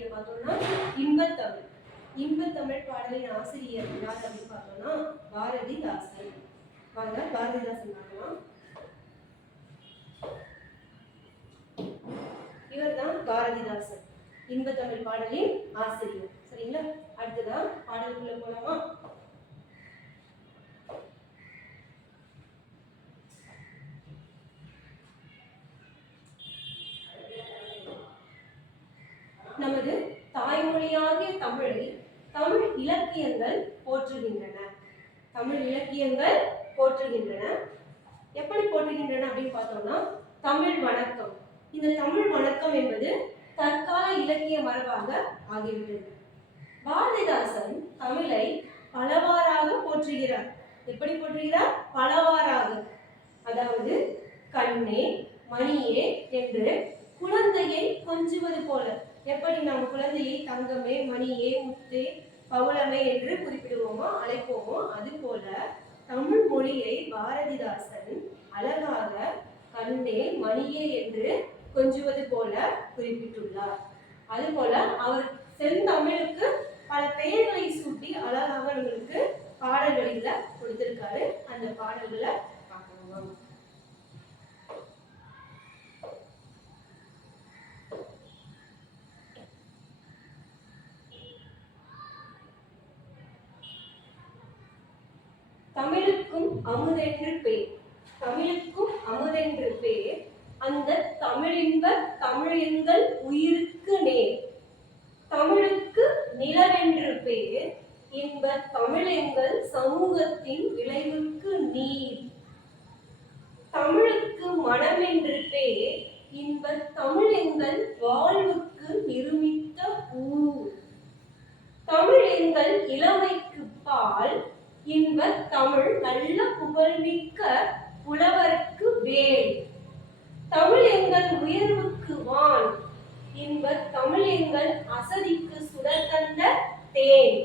என்ன பார்த்தோம்னா இன்பத்தமிழ். இன்பத்தமிழ் பாடலின் ஆசிரியர் யார் அப்படின்னு பார்த்தோம்னா பாரதிதாசன். வாங்க பாரதிதாசன் பார்க்கலாம். இவர்தான் பாரதிதாசன், இன்பத்தமிழ் பாடலின் ஆசிரியர். சரிங்களா? அடுத்ததான் பாடலுக்குள்ள போலாமா? நமது தாய்மொழியாகிய தமிழை தமிழ் இலக்கியங்கள் போற்றுகின்றன. தமிழ் இலக்கியங்கள் போற்றுகின்றன. எப்படி போற்றுகின்றன அப்படின்னு பார்த்தோம்னா தமிழ் வணக்கம். இந்த தமிழ் வணக்கம் என்பது தற்கால இலக்கிய மரபாக ஆகிவிட்டது. பாரதிதாசன் தமிழை பலவாறாக போற்றுகிறார். எப்படி போற்றுகிறார்? பலவாறாக. அதாவது கண்ணே மணியே என்று குழந்தையை கொஞ்சுவது போல. எப்படி நாம் குழந்தையை தங்கமே மணியே முத்தே பவளமே என்று குறிப்பிடுவோமோ அழைப்போமோ அது போல தமிழ் மொழியை பாரதிதாசன் அழகாக கண்ணே மணியே என்று கொஞ்சுவது போல குறிப்பிட்டுள்ளார். அதுபோல அவர் செந்தமிழுக்கு பல பெயர்களை சூட்டி அழகாக நம்மளுக்கு பாடல்களில கொடுத்திருக்காரு. அந்த பாடல்களை பார்க்கணும். தமிழுக்கும் அமுதென்று பேர். தமிழுக்கும் அமுதென்று பேர். அந்த தமிழின்ப தமிழெங்கள் உயிருக்கு நேர். தமிழுக்கு நிலவென்று பேர். இன்ப தமிழெங்கள் சமூகத்தின் விளைவுக்கு நீர். தமிழுக்கு மனமென்று பேர். இன்ப தமிழெங்கள் வாழ்வுக்கு நிருமித்த ஊர். தமிழ் எங்கள் இளமைக்கு பால். இன்ப தமிழ் நல்ல புகழ்மிக்க புலவர்க்கு வேல். தமிழ் எங்கள் உயர்வுக்கு வான். இன்ப தமிழ் எங்கள் அசதிக்கு சுடர் தந்த தேன்.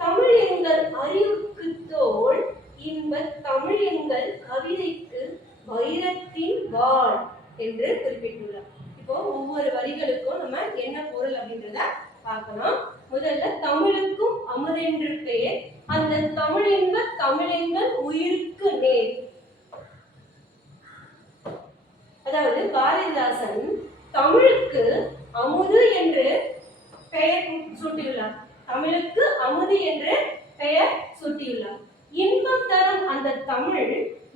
தமிழ் எங்கள் அறிவுக்கு தோல். இன்ப தமிழ் எங்கள் கவிதைக்கு வைரத்தின் வாள் என்று குறிப்பிட்டுள்ளார். இப்போ ஒவ்வொரு வரிகளுக்கும் நம்ம என்ன பொருள் அப்படின்றத பார்க்கலாம். முதல்ல தமிழுக்கும் அமுதென்று பெயர். அந்த தமிழென்ப தமிழெங்கள் உயிருக்கு நேர். அதாவது பாரதிதாசன் தமிழுக்கு அமுது என்று பெயர் சூட்டியுள்ளார். தமிழுக்கு அமுது என்று பெயர் சூட்டியுள்ளார். இன்பம் தரும் அந்த தமிழ்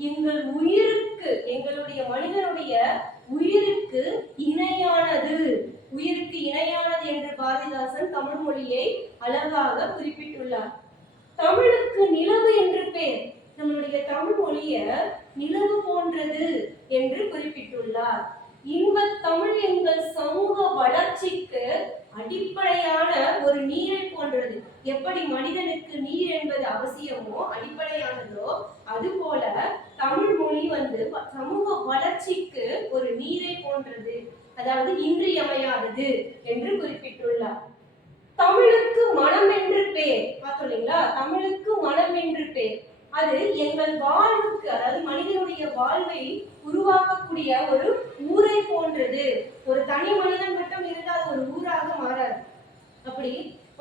எங்கள் உயிருக்கு, எங்களுடைய மனிதனுடைய உயிருக்கு இணையானது. உயிருக்கு இணையானது என்று பாரதிதாசன் தமிழ் மொழியை அழகாக குறிப்பிட்டுள்ளார். தமிழுக்கு நிலவு என்று பெயர். நம்மளுடைய தமிழ் மொழிய நிலவு போன்றது என்று குறிப்பிட்டுள்ளார். இன்பத் தமிழ் எங்கள் சமூக வளர்ச்சிக்கு அடிப்படையான ஒரு நீரை போன்றது. எப்படி மனிதனுக்கு நீர் என்பது அவசியமோ அடிப்படையானதோ அதுபோல தமிழ் மொழி சமூக வளர்ச்சிக்கு ஒரு நீரை போன்றது, அதாவது இன்றியமையாதது என்று குறிப்பிட்டுள்ளார். தமிழுக்கு மனம் என்று பேர். பார்த்தோம் இல்லைங்களா? தமிழுக்கு மனம் என்று பேர். அது எங்கள் வாழ்வுக்கு, அதாவது மனிதனுடைய வாழ்வை உருவாக்கக்கூடிய ஒரு ஊரை போன்றது. ஒரு தனி மனிதன் மட்டும் இருந்தால் ஒரு ஊராக மாறாது. அப்படி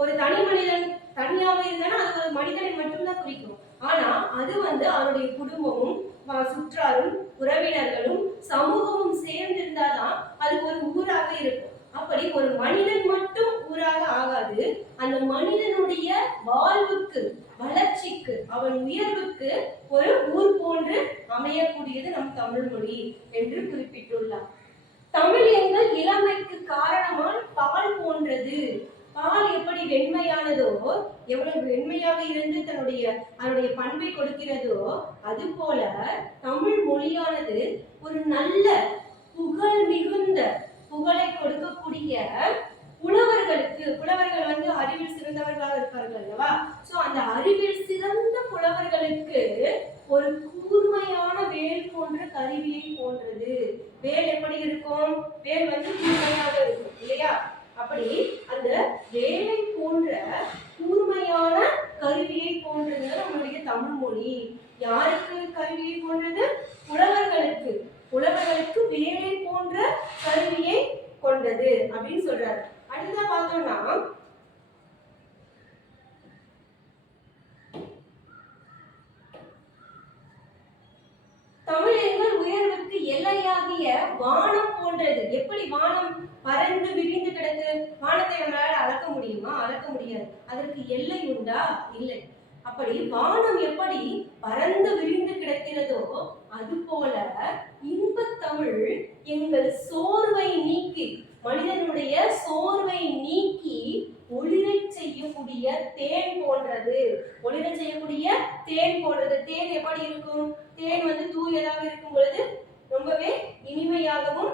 ஒரு தனி மனிதன் தனியாக இருந்தானா அது ஒரு மனிதனை மட்டும்தான் குறிக்கும். ஆனா அது அவருடைய குடும்பமும் சுற்றாரும் உறவினர்களும் சமூகமும் சேர்ந்து இருந்தாதான் அது ஒரு ஊராக இருக்கும். அப்படி ஒரு மனிதன் மட்டும் ஊராக ஆகாது. அந்த மனிதனுடைய வாழ்வுக்கு, வளர்ச்சிக்கு, அவன் உயர்வுக்கு ஒரு ஊர் போன்று அமையக்கூடியது நம் தமிழ் மொழி என்று குறிப்பிட்டுள்ளார். தமிழ் எங்கள் இளமைக்கு காரணமால் பால் போன்றது. பால் எப்படி வெண்மையானதோ, எவ்வளவு வெண்மையாக இருந்து அதனுடைய பண்பை கொடுக்கிறதோ அது போல தமிழ் மொழியானது ஒரு நல்ல புகழ் மிகுந்த புகழை கொடுக்கக்கூடிய புலவர்களுக்கு, புலவர்கள் அறிவில் சிறந்தவர்களாக இருப்பார்கள் அல்லவா? சோ அந்த அறிவில் சிறந்த புலவர்களுக்கு ஒரு கூர்மையான வேல் போன்ற கருவியை போன்றது. வேல் எப்படி இருக்கும்? வேல் கூர்மையாக இருக்கும் இல்லையா? அப்படி அந்த வேலை போன்ற கூர்மையான கருவியை போன்றது நம்மளுடைய தமிழ் மொழி. யாருக்கு கருவியை போன்றது? புலவர்களுக்கு. புலவர்களுக்கு வேலை போன்ற கருவியை கொண்டது அப்படின்னு சொல்றாரு. அடுத்த வானத்தை நம்மளால அளக்க முடியுமா? அளக்க முடியாது. அதற்கு எல்லை உண்டா? இல்லை. அப்படி வானம் எப்படி பறந்து விரிந்து கிடக்கிறதோ அது போல இன்பத் தமிழ் எங்கள் சோர்வை நீக்கி, மனிதனுடைய சோர்வை நீக்கி ஒளிரை செய்யக்கூடிய தேன் போன்றது. ஒளிரை செய்யக்கூடிய தேன் போன்றது. தேன் எப்படி இருக்கும்? தேன் தூயதாக இருக்கும் பொழுது ரொம்பவே இனிமையாகவும்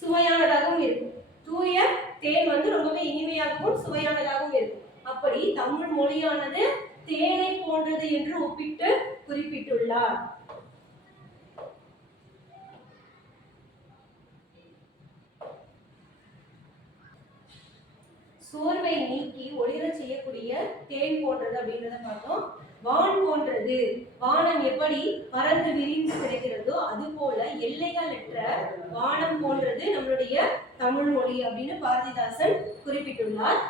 சுவையானதாகவும் இருக்கும். தூய தேன் ரொம்பவே இனிமையாகவும் சுவையானதாகவும் இருக்கும். அப்படி தமிழ் மொழியானது தேனை போன்றது என்று ஒப்பிட்டு குறிப்பிட்டுள்ளார். சோர்வை நீக்கி ஒளிர செய்யக்கூடிய தேன் போன்றது அப்படின்றத பார்த்தோம். வான் போன்றது, வானம் எப்படி பறந்து விரிந்து கிடைக்கிறதோ அது போல எல்லைகளற்ற வானம் போன்றது நம்மளுடைய தமிழ் மொழி அப்படின்னு பாரதிதாசன் குறிப்பிட்டுள்ளார்.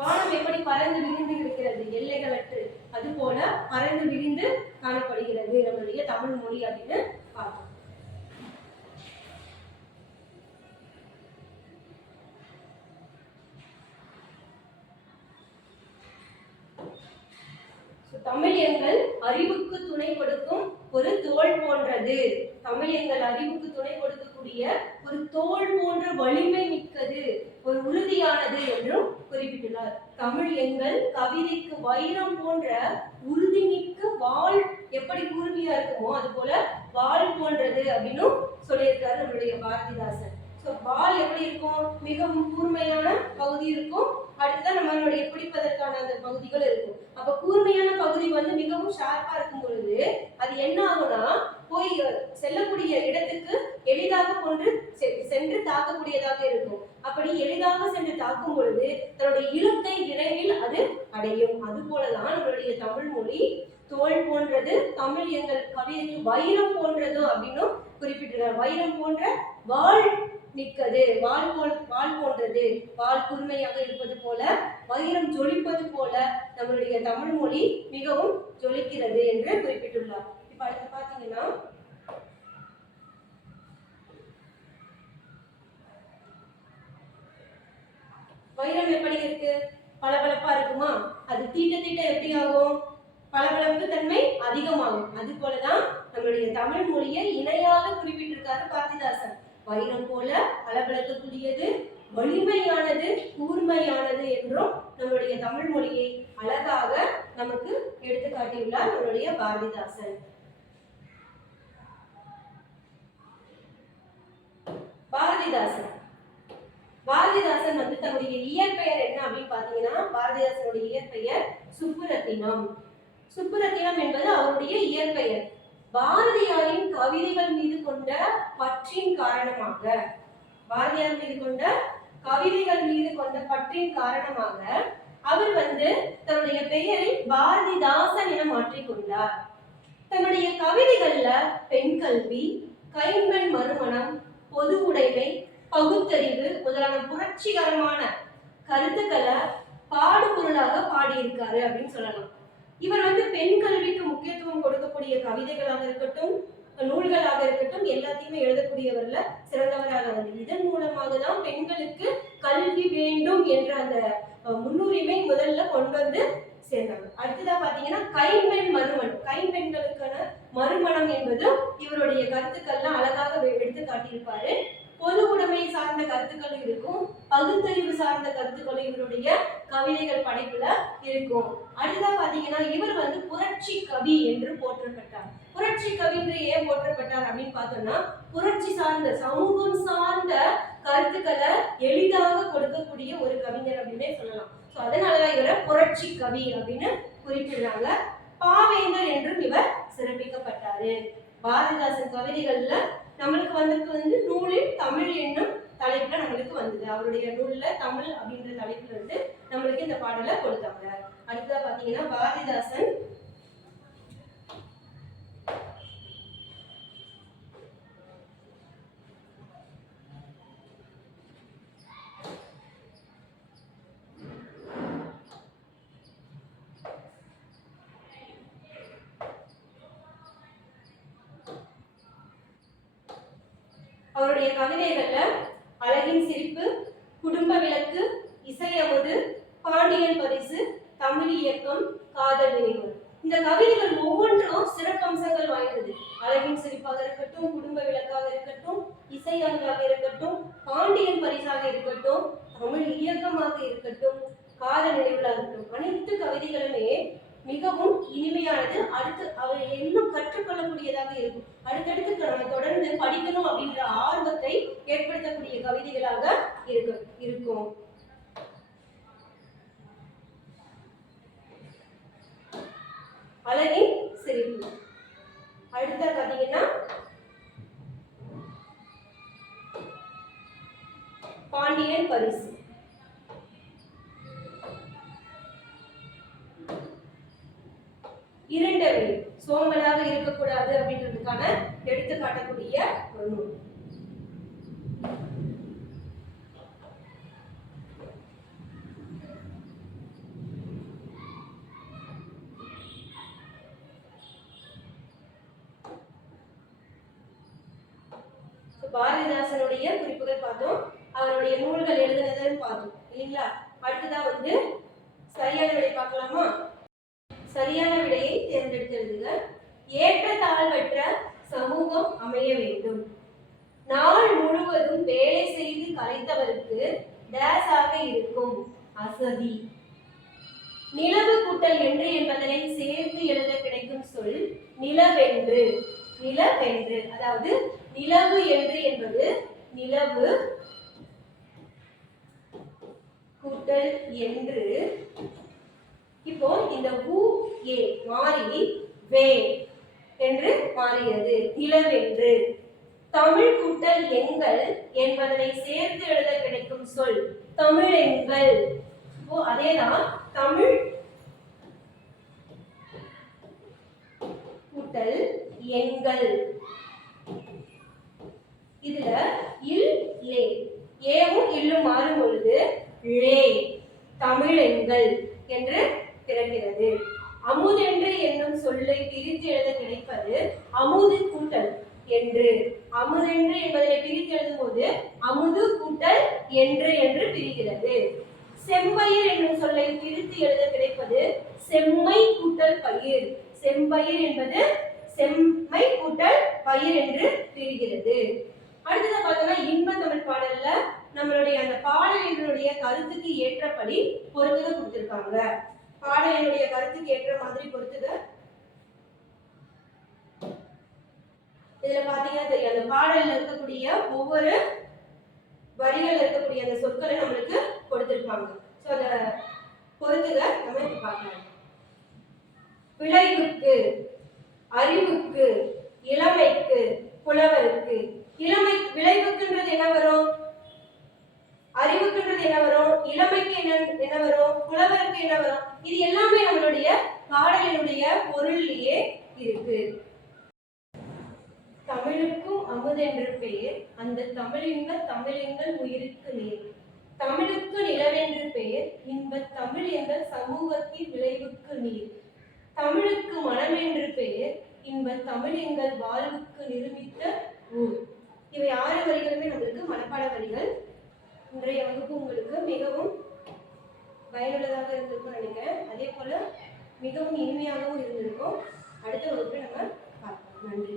வானம் எப்படி பறந்து விரிந்து இருக்கிறது எல்லைகளற்று, அது போல பறந்து விரிந்து காணப்படுகிறது நம்மளுடைய தமிழ் மொழி அப்படின்னு பார்த்தோம். தமிழ் எங்கள் அறிவுக்கு துணை கொடுக்கும் ஒரு தோல் போன்றது. தமிழ் எங்கள் அறிவுக்கு துணை கொடுக்கக்கூடிய ஒரு தோல் போன்ற வலிமை மிக்கது, ஒரு உறுதியானது என்றும் குறிப்பிட்டுள்ளார். தமிழ் எங்கள் கவிதைக்கு வைரம் போன்ற உறுதிமிக்க வாள் எப்படி கூர்மையா இருக்குமோ அது போல வாள் போன்றது அப்படின்னு சொல்லியிருக்காரு நம்மளுடைய பாரதிதாசன். வாள் எப்படி இருக்கும்? மிகவும் கூர்மையான பகுதி இருக்கும். அடுத்துதான் நம்மளுடைய பிடிப்பதற்கான அந்த பகுதிகள் இருக்கும். அப்ப கூர்மையான பகுதி மிகவும் ஷார்ப்பா இருக்கும் பொழுது அது என்ன ஆகும்னா போய் செல்லக்கூடிய இடத்துக்கு எளிதாக கொண்டு சென்று தாக்கக்கூடியதாக இருக்கும். அப்படி எளிதாக சென்று தாக்கும் பொழுது தன்னுடைய இலக்கை விரைவில் அது அடையும். அது போலதான் நம்மளுடைய தமிழ் மொழி தோல் போன்றது, தமிழ் எங்கள் கவிதைக்கு வைரம் போன்றது அப்படின்னு குறிப்பிட்டிருக்கார். வைரம் போன்ற வாள் மிக்கது, வாள் போன்றது, வாள் கூர்மையாக இருப்பது போல வைரம் ஜொலிப்பது போல நம்மளுடைய தமிழ் மொழி மிகவும் ஜொலிக்கிறது என்று குறிப்பிட்டுள்ளார். இப்ப அடுத்து பாத்தீங்கன்னா வைரம் எப்படி இருக்கு? பளபளப்பா இருக்குமா? அது தீட்ட தீட்ட எப்படி ஆகும்? பளபளப்பு தன்மை அதிகமாகும். அது போலதான் நம்மளுடைய தமிழ் மொழியை இணையாக குறிப்பிட்டிருக்காரு பாரதிதாசன். வைரம் போல பளபளக்கக்கூடியது, வலிமையானது, கூர்மையானது என்றும் நம்மளுடைய தமிழ் மொழியை அழகாக நமக்கு எடுத்து காட்டியுள்ளார் நம்மளுடைய பாரதிதாசன். பாரதிதாசன் தன்னுடைய இயற்பெயர் என்ன அப்படின்னு பாத்தீங்கன்னா, பாரதிதாசனுடைய இயற்பெயர் சுப்புரத்தினம். சுப்புரத்தினம் என்பது அவருடைய இயற்பெயர். பாரதியாரின் கவிதைகள் மீது கொண்ட பற்றின் காரணமாக, பாரதியார் மீது கொண்ட கவிதைகள் மீது கொண்ட பற்றின் காரணமாக அவர் தன்னுடைய பெயரை பாரதிதாசன் என மாற்றிக்கொண்டார். தன்னுடைய கவிதைகள்ல பெண் கல்வி, கைம்பெண் மறுமணம், பொது உடைமை, பகுத்தறிவு முதலான புரட்சிகரமான கருத்துக்களை பாடுபொருளாக பாடியிருக்காரு அப்படின்னு சொல்லலாம். இவர் பெண் கல்விக்கு முக்கியத்துவம் கொடுக்கக்கூடிய கவிதைகளாக இருக்கட்டும், நூல்களாக இருக்கட்டும், எல்லாத்தையுமே எழுதக்கூடியவர்ல சிறந்தவராக இதன் மூலமாக தான் பெண்களுக்கு கல்வி வேண்டும் என்ற அந்த முன்னுரிமை முதல்ல கொண்டு சேர்ந்தாங்க. அடுத்ததா பாத்தீங்கன்னா கைம்பெண் மறுமணம், கைம்பெண்களுக்கான மறுமணம் என்பது இவருடைய கருத்துக்கள்லாம் அழகாக எடுத்து காட்டியிருப்பாரு. பொது உடைமை சார்ந்த கருத்துக்கள் இருக்கும், பகுத்தறிவு சார்ந்த கருத்துக்கள் இவருடைய கவிதைகள் படைப்புல இருக்கும். அடுத்ததா பாத்தீங்கன்னா இவர் புரட்சி கவி என்று போற்றப்பட்டார். புரட்சி கவி என்று ஏன் போற்றப்பட்டார் அப்படின்னு பார்த்தோம்னா, புரட்சி சார்ந்த சமூகம் சார்ந்த கருத்துக்களை எளிதாக கொடுக்கக்கூடிய ஒரு கவிஞர் அப்படின்னே சொல்லலாம். அதனாலதான் இவரை புரட்சி கவி அப்படின்னு குறிப்பிடுறாங்க. பாவேந்தர் என்றும் இவர் சிறப்பிக்கப்பட்டாரு. பாரதிதாசன் கவிதைகள்ல நம்மளுக்கு நூலில் தமிழ் என்னும் தலைப்புல நம்மளுக்கு வந்தது. அவருடைய நூல்ல தமிழ் அப்படின்ற தலைப்புல நம்மளுக்கு இந்த பாடலை கொடுத்தாங்க. அடுத்ததா பாத்தீங்கன்னா பாரதிதாசன் அவருடைய கவிதைகள்ல அழகின் சிரிப்பு, குடும்ப விளக்கு, இசை அமுது, பாண்டியன் பரிசு, தமிழ் இயக்கம், காதல் நினைவு. இந்த கவிதைகள் ஒவ்வொன்றும் சிறப்பம்சங்கள் வாய்ந்தது. அழகின் சிரிப்பாக இருக்கட்டும், குடும்ப விளக்காக இருக்கட்டும், இசை அமுதாக இருக்கட்டும், பாண்டியன் பரிசாக இருக்கட்டும், தமிழ் இயக்கமாக இருக்கட்டும், காதல் நினைவுகளாக இருக்கட்டும், அனைத்து கவிதைகளுமே மிகவும் இனிமையானது. அடுத்து அவர் இன்னும் கற்றுக்கொள்ளக்கூடியதாக இருக்கும். அடுத்தடுத்து நம்ம தொடர்ந்து படிக்கணும் அப்படின்ற ஆர்வத்தை ஏற்படுத்தக்கூடிய கவிதைகளாக இருக்கும். அழகின் சிரிப்பு. அடுத்த பாத்தீங்கன்னா பாண்டியன் பரிசு. இரண்டவை சோம்பலாக இருக்கக்கூடாது அப்படின்றதுக்கான எடுத்து காட்டக்கூடிய ஒரு நூல். பாரதிதாசனுடைய குறிப்புகள் பார்த்தோம், அவருடைய நூல்கள் எழுதுனதுன்னு பார்த்தோம் இல்லைங்களா. அடுத்ததா சரியான விடை பார்க்கலாமா? சரியான விடையை தேர்ந்தெடுத்து எழுதுக. ஏற்ற தாழ்வற்ற சமூகம் அமைய வேண்டும். நாள் முழுவதும் வேலை செய்து கலைத்தவருக்கு டேஸ் ஆக இருக்கும் அசதி. நிலவு கூட்டல் என்று என்பதனை சேர்த்து எழுத கிடைக்கும் சொல் நிலவென்று. நிலவென்று அதாவது நிலவு என்று என்பது நிலவு கூட்டல் என்று. இப்போ இந்த உ ஏ மாறி வே என்று மாறுகிறது, நிலவென்று. தமிழ் கூட்டல் எங்கள் என்பதனை சேர்த்து எழுத கிடைக்கும் சொல் தமிழெங்கள். இப்போ அதேதான் தமிழ் கூட்டல் எங்கள். இதுல இல் லே ஏவும் இல்லும் மாறும் பொழுது லே தமிழெங்கள் என்று பிறக்கிறது. அமுதென்று என்னும் சொல்லை பிரித்து எழுத கிடைப்பது அமுது கூட்டல் என்று. அமுதென்று என்பதை பிரித்து எழுதும் போது அமுது கூட்டல் என்று என்று பிரிகிறது. செம்பயிர் என்னும் சொல்லை பிரித்து எழுத கிடைப்பது செம்மை கூட்டல் பயிர். செம்பயிர் என்பது செம்மை கூட்டல் பயிர் என்று பிரிகிறது. அடுத்தது பார்த்தோம்னா இன்ப தமிழ் பாடல்ல நம்மளுடைய அந்த பாடலினுடைய கருத்துக்கு ஏற்றபடி பொறுத்துக கொடுத்திருக்காங்க. பாடலினுடைய கருத்துக்கு ஏற்ற மாதிரி பொறுத்துக. இதுல பாத்தீங்கன்னா தெரியும், அந்த பாடலில் இருக்கக்கூடிய ஒவ்வொரு வரிகள் இருக்கக்கூடிய அந்த சொற்களை நம்மளுக்கு கொடுத்திருப்பாங்க. சோ அத பொறுத்துக நம்ம இப்ப பார்க்கலாம். விளைவுக்கு, அறிவுக்கு, இளமைக்கு, புலவருக்கு. இளமை விளைவுக்குன்றது என்ன வரும், அறிவுக்குன்றது என்ன வரும், இளமைக்கு என்ன வரும், புலவருக்கு என்ன வரும். இது எல்லாமே நம்மளுடைய பாடலினுடைய பொருளிலேயே இருக்கு. தமிழுக்கும் அமுதென்று பெயர், அந்த தமிழின்ப தமிழெங்கள் உயிருக்கு நேர். தமிழுக்கு நிலவென்று பெயர், இன்ப தமிழ் எங்கள் சமூகத்தின் விளைவுக்கு நீர். தமிழுக்கு மனமென்று பெயர், இன்ப தமிழ் எங்கள் வாழ்வுக்கு நிரூபித்த ஊர். இவை 6 வரிகளுமே நம்மளுக்கு மனப்பாட வரிகள். இன்றைய வகுப்பு உங்களுக்கு மிகவும் பயனுள்ளதாக இருந்திருக்கும் நினைக்கிறேன். அதே போல மிகவும் இனிமையாகவும் இருந்திருக்கும். அடுத்த வகுப்பை நம்ம பார்ப்போம். நன்றி.